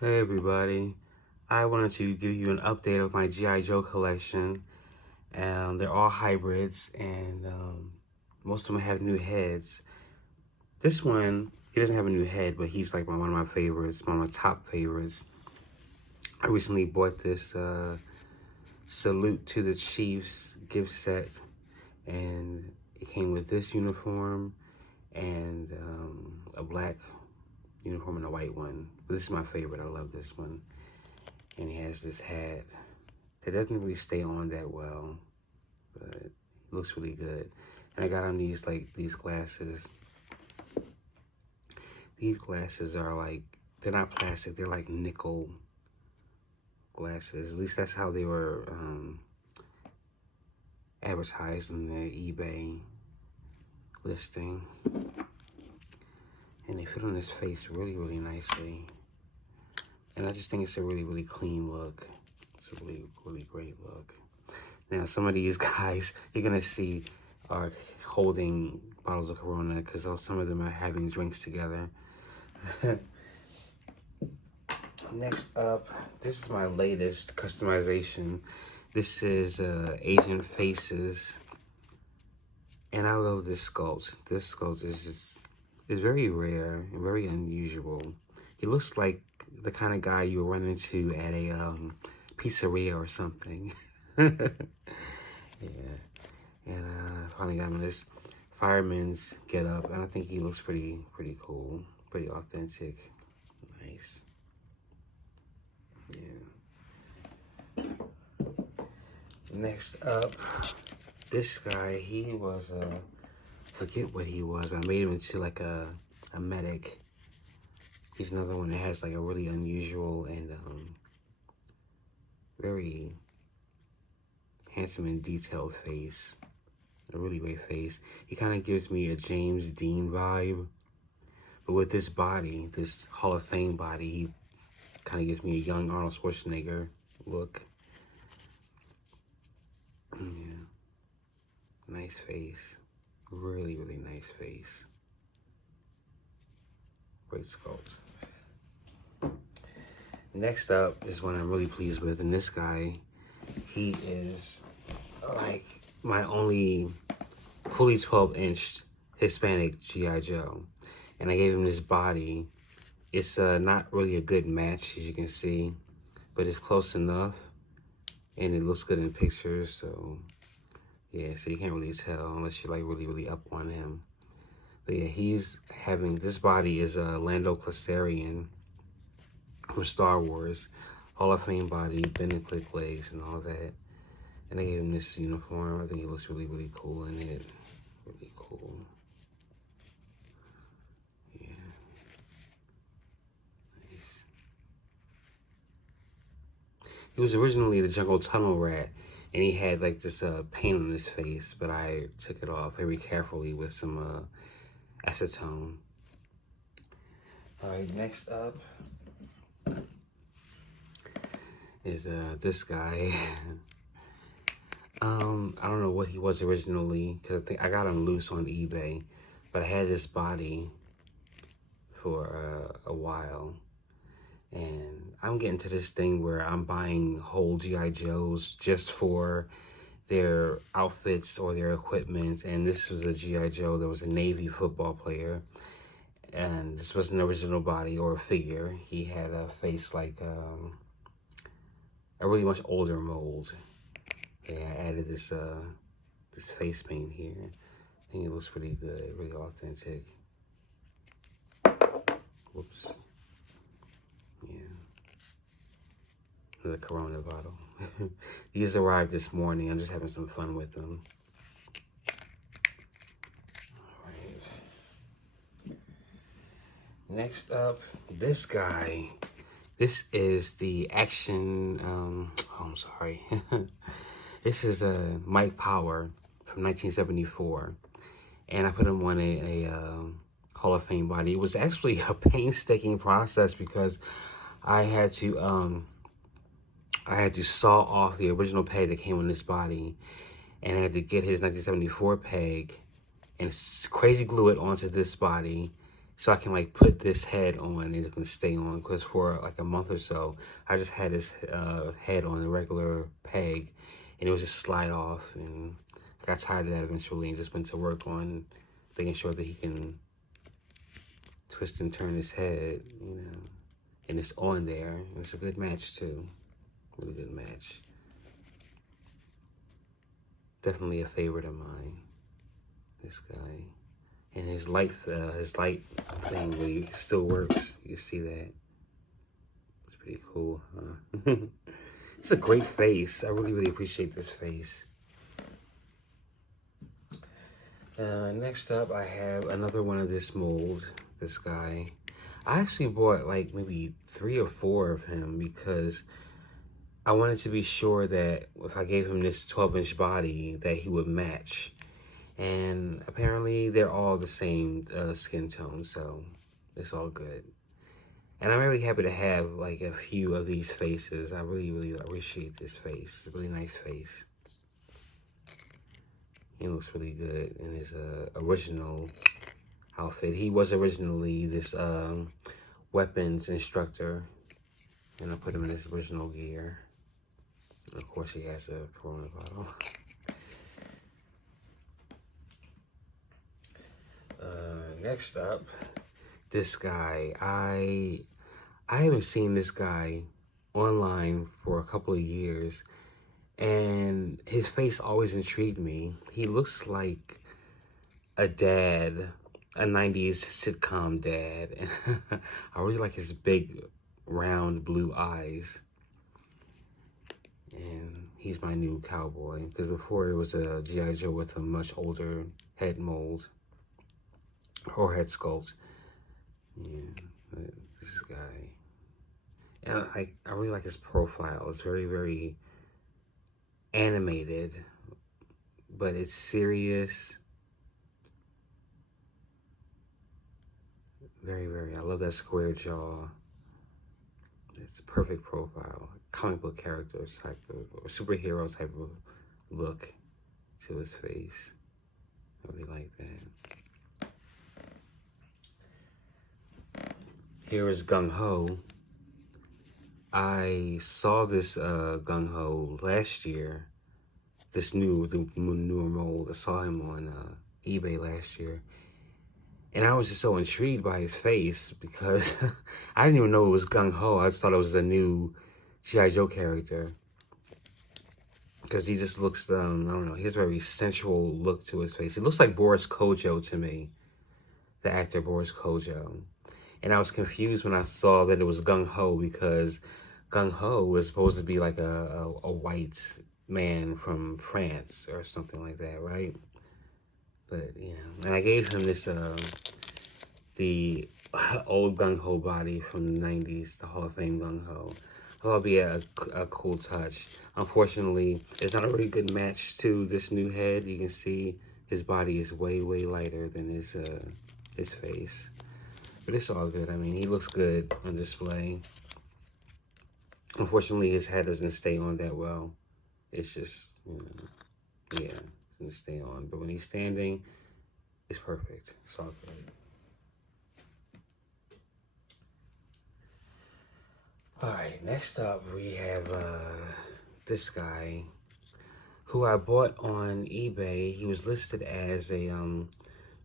Hey everybody, I wanted to give you an update of my G.I. Joe collection. They're all hybrids and most of them have new heads. This one, he doesn't have a new head, but he's like one of my favorites, one of my top favorites. I recently bought this Salute to the Chiefs gift set, and it came with this uniform and a black uniform and a white one. But this is my favorite. I love this one. And he has this hat that doesn't really stay on that well, but it looks really good. And I got on these glasses. These glasses are like, they're not plastic, they're like nickel glasses. At least that's how they were advertised in the eBay listing. And they fit on his face really, really nicely. And I just think it's a really, really clean look. It's a really, really great look. Now, some of these guys you're gonna see are holding bottles of Corona because some of them are having drinks together. Next up, this is my latest customization. This is Asian faces. And I love this sculpt. This sculpt is very rare and very unusual. He looks like the kind of guy you run into at a pizzeria or something. Yeah. And finally got him in this fireman's get up, and I think he looks pretty cool, pretty authentic. Nice. Yeah. Next up, this guy, he was forget what he was, but I made him into like a medic. He's another one that has like a really unusual and very handsome and detailed face. A really great face. He kind of gives me a James Dean vibe. But with this body, this Hall of Fame body, he kind of gives me a young Arnold Schwarzenegger look. Yeah. Nice face. Really, really nice face. Great sculpt. Next up is one I'm really pleased with, and this guy, he is like my only fully 12-inch Hispanic G.I. Joe. And I gave him this body. It's not really a good match, as you can see, but it's close enough, and it looks good in pictures, so yeah, so you can't really tell unless you're like really, really up on him. But yeah, he's having, this body is a Lando Calrissian from Star Wars, Hall of Fame body, bend and click legs and all that. And I gave him this uniform. I think he looks really, really cool in it. Really cool. Yeah. Nice. He was originally the Jungle Tunnel Rat, and he had like this paint on his face, but I took it off very carefully with some acetone. All right, next up is this guy. I don't know what he was originally, because I think I got him loose on eBay, but I had this body for a while, and I'm getting to this thing where I'm buying whole G.I. Joes just for their outfits or their equipment. And this was a G.I. Joe that was a Navy football player, and this was an original body or a figure. He had a face like a really much older mold. Yeah, I added this this face paint here. I think it looks pretty good, really authentic. Whoops. Yeah. The Corona bottle. These arrived this morning. I'm just having some fun with them. All right. Next up, this guy. This is the action. Oh, I'm sorry. This is Mike Power from 1974, and I put him on a Hall of Fame body. It was actually a painstaking process because I had to saw off the original peg that came on this body, and I had to get his 1974 peg and crazy glue it onto this body, so I can like put this head on and it can stay on, because for like a month or so I just had this head on a regular peg and it would just slide off, and I got tired of that eventually and just went to work on making sure that he can twist and turn his head, you know, and it's on there, and it's a good match too, really good match. Definitely a favorite of mine, this guy. And his light thing really still works. You can see that. It's pretty cool, huh? It's a great face. I really, really appreciate this face. Next up, I have another one of this mold, this guy. I actually bought like maybe 3 or 4 of him because I wanted to be sure that if I gave him this 12-inch body that he would match. And apparently they're all the same skin tone, so it's all good. And I'm really happy to have like a few of these faces. I really, really appreciate this face. It's a really nice face. He looks really good in his original outfit. He was originally this weapons instructor, and I put him in his original gear. And of course he has a Corona bottle. Next up, this guy. I haven't seen this guy online for a couple of years, and his face always intrigued me. He looks like a dad, a 90s sitcom dad. And I really like his big, round blue eyes. And he's my new cowboy, because before it was a G.I. Joe with a much older head mold. Or head sculpt. Yeah, this guy. And I really like his profile. It's very, very animated, but it's serious. Very, very, I love that square jaw. It's a perfect profile. Comic book characters type of, or superhero type of look to his face. I really like that. Here is Gung-Ho. I saw this Gung-Ho last year. This newer mold. I saw him on eBay last year. And I was just so intrigued by his face because I didn't even know it was Gung-Ho. I just thought it was a new G.I. Joe character. Because he just looks, I don't know, he has a very sensual look to his face. He looks like Boris Kodjoe to me. The actor Boris Kodjoe. And I was confused when I saw that it was Gung-Ho, because Gung-Ho was supposed to be like a white man from France or something like that, right? But, you know, and I gave him this, the old Gung-Ho body from the 90s, the Hall of Fame Gung-Ho. I thought it'd be a cool touch. Unfortunately, it's not a really good match to this new head. You can see his body is way, way lighter than his face. But it's all good. I mean, he looks good on display. Unfortunately, his head doesn't stay on that well. It's just, you know, yeah, it doesn't stay on. But when he's standing, it's perfect. It's all good. All right, next up we have this guy who I bought on eBay. He was listed as a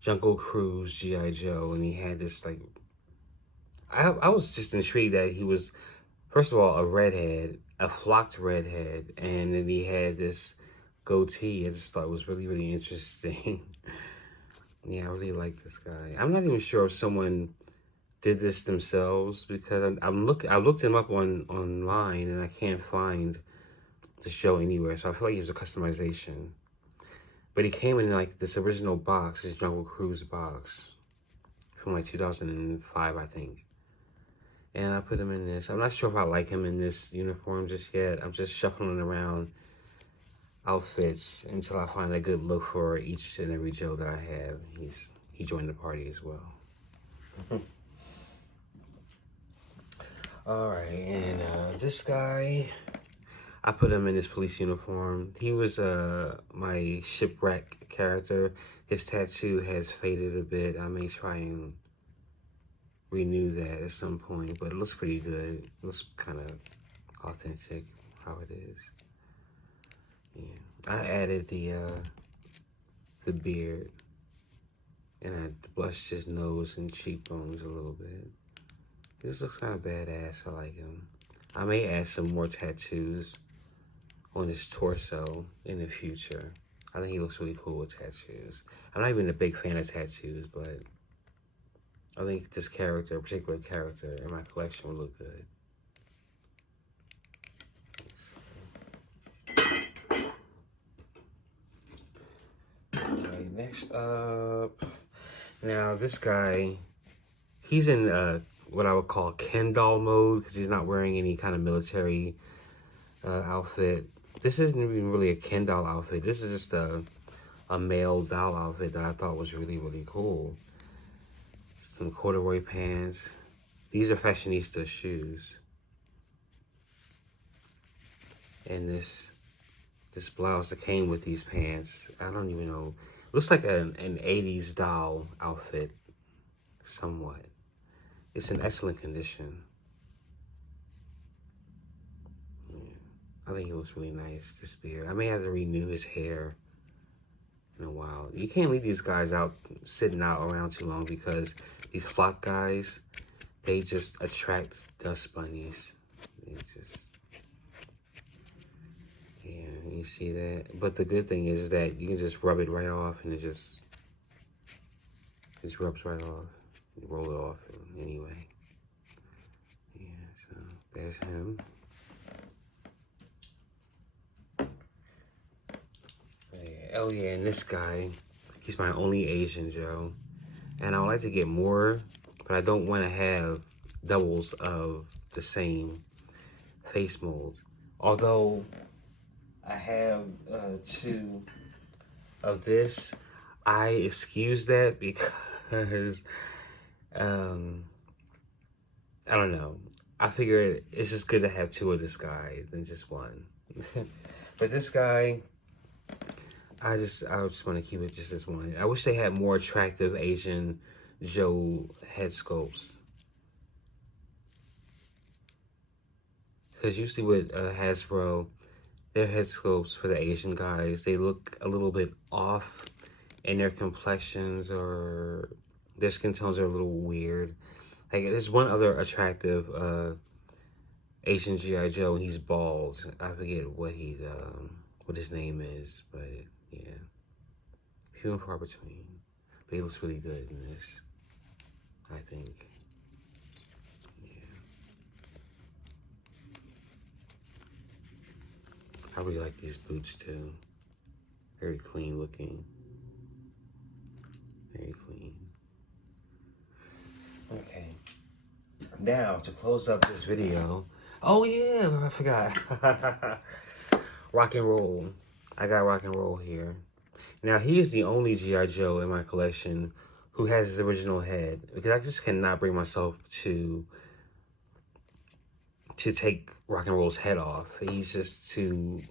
Jungle Cruise G.I. Joe, and he had this like, I was just intrigued that he was, first of all, a redhead, a flocked redhead, and then he had this goatee. I just thought it was really, really interesting. Yeah, I really like this guy. I'm not even sure if someone did this themselves, because I looked him up online and I can't find the show anywhere, so I feel like it was a customization. But he came in like this original box, this Jungle Cruise box from like 2005, I think. And I put him in this. I'm not sure if I like him in this uniform just yet. I'm just shuffling around outfits until I find a good look for each and every Joe that I have. He joined the party as well. All right, and this guy, I put him in his police uniform. He was my Shipwreck character. His tattoo has faded a bit. I may try and renew that at some point, but it looks pretty good. It looks kind of authentic how it is. Yeah, I added the beard, and I blushed his nose and cheekbones a little bit. This looks kind of badass. I like him. I may add some more tattoos on his torso in the future. I think he looks really cool with tattoos. I'm not even a big fan of tattoos, but I think this character, a particular character in my collection will look good. Alright, next up. Now, this guy, he's in what I would call Ken doll mode because he's not wearing any kind of military outfit. This isn't even really a Ken doll outfit. This is just a male doll outfit that I thought was really, really cool. Some corduroy pants. These are Fashionista shoes. And this blouse that came with these pants, I don't even know. Looks like an 80s doll outfit, somewhat. It's in excellent condition. Yeah, I think he looks really nice, this beard. I may have to renew his hair in a while. You can't leave these guys sitting out around too long because these flock guys, they just attract dust bunnies. They just, yeah, you see that? But the good thing is that you can just rub it right off and it just rubs right off. You roll it off anyway. Yeah, so there's him. Oh yeah, and this guy, he's my only Asian Joe. And I would like to get more, but I don't want to have doubles of the same face mold. Although I have 2 of this, I excuse that because I don't know. I figured it's just good to have 2 of this guy than just 1. But this guy, I just want to keep it just as 1. I wish they had more attractive Asian Joe head sculpts. Because usually with Hasbro, their head sculpts for the Asian guys, they look a little bit off, and their complexions or their skin tones are a little weird. Like, there's one other attractive Asian G.I. Joe, and he's bald. I forget what his name is, but yeah, few and far between. But he looks really good in this, I think. Yeah, I really like these boots too. Very clean looking. Very clean. Okay. Now, to close up this video, oh yeah, I forgot. Rock and Roll. I got Rock and Roll here. Now, he is the only G.I. Joe in my collection who has his original head, because I just cannot bring myself to take Rock and Roll's head off. He's just too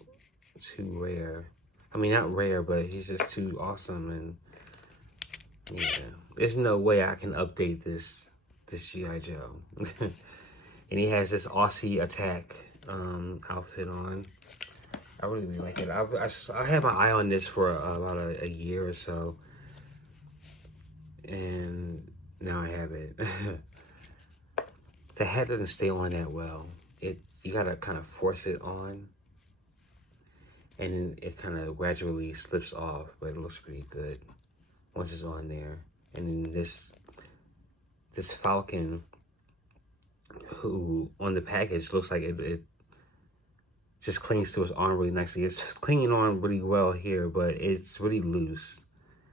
rare. I mean, not rare, but he's just too awesome, and yeah, there's no way I can update this G.I. Joe. And he has this Aussie attack outfit on. I really like it. I had my eye on this for about a year or so, and now I have it. The hat doesn't stay on that well. You gotta kind of force it on, and it kind of gradually slips off, but it looks pretty good once it's on there. And then this falcon, who on the package looks like it just clings to his arm really nicely. It's clinging on really well here, but it's really loose.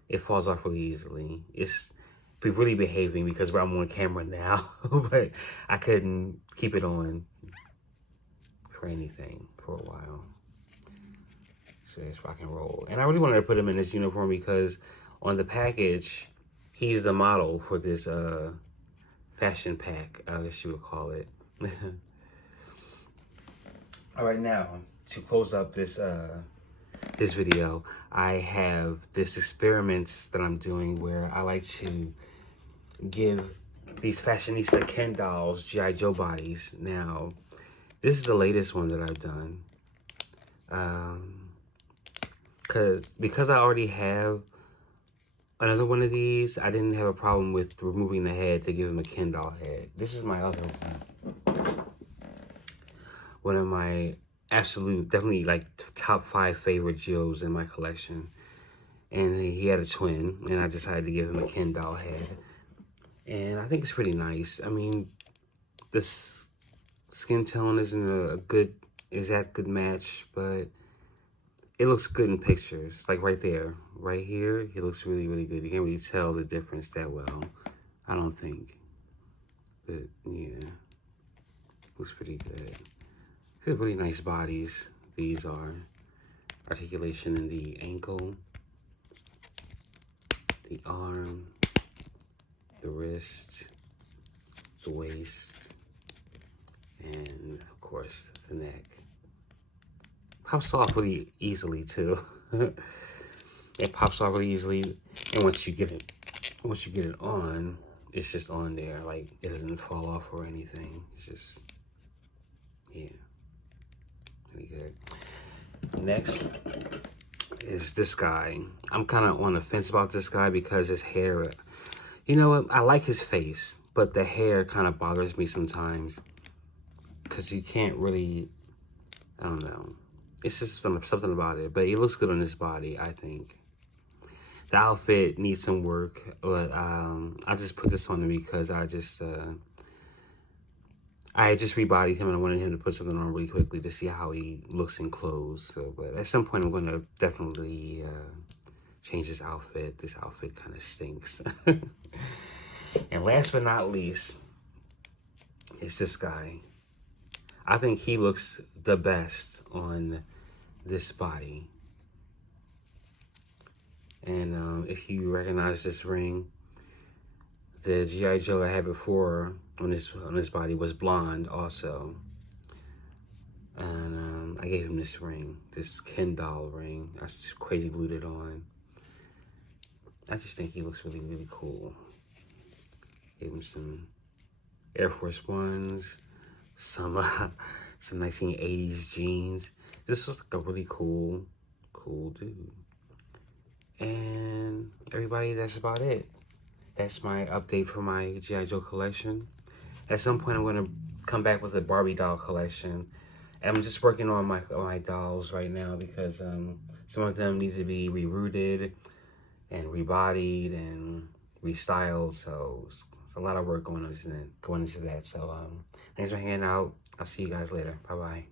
It falls off really easily. It's really behaving because I'm on camera now, but I couldn't keep it on for anything for a while. So it's Rock and Roll. And I really wanted to put him in this uniform because on the package, he's the model for this fashion pack, I guess you would call it. All right, now to close up this this video, I have this experiment that I'm doing where I like to give these Fashionista Ken dolls, G.I. Joe bodies. Now, this is the latest one that I've done. Because I already have another one of these, I didn't have a problem with removing the head to give him a Ken doll head. This is my other one. One of my absolute, definitely like top 5 favorite Joes in my collection. And he had a twin, and I decided to give him a Ken doll head. And I think it's pretty nice. I mean, this skin tone isn't a good, exact good match, but it looks good in pictures. Like right there, right here, he looks really, really good. You can't really tell the difference that well, I don't think. But yeah, looks pretty good. They're really nice bodies. These are articulation in the ankle, the arm, the wrist, the waist, and of course the neck. Pops off really easily too. It pops off really easily, and once you get it on, it's just on there. Like it doesn't fall off or anything. It's just, yeah, pretty good. Next is this guy. I'm kind of on the fence about this guy because his hair, you know what? I like his face, but the hair kind of bothers me sometimes because you can't really, I don't know. It's just something about it, but he looks good on his body, I think. The outfit needs some work, but I just put this on him because I just rebodied him and I wanted him to put something on really quickly to see how he looks in clothes. So, but at some point I'm going to definitely change his outfit. This outfit kind of stinks. And last but not least is this guy. I think he looks the best on this body. And if you recognize this ring, the G.I. Joe I had before on this body was blonde also. And I gave him this ring, this Ken doll ring. I crazy glued it on. I just think he looks really, really cool. Gave him some Air Force Ones, some 1980s jeans. This looks like a really cool dude. And everybody, that's about it. That's my update for my G.I. Joe collection. At some point, I'm going to come back with a Barbie doll collection. And I'm just working on my dolls right now because some of them need to be rerouted and rebodied and restyled. So it's a lot of work going into that. So thanks for hanging out. I'll see you guys later. Bye-bye.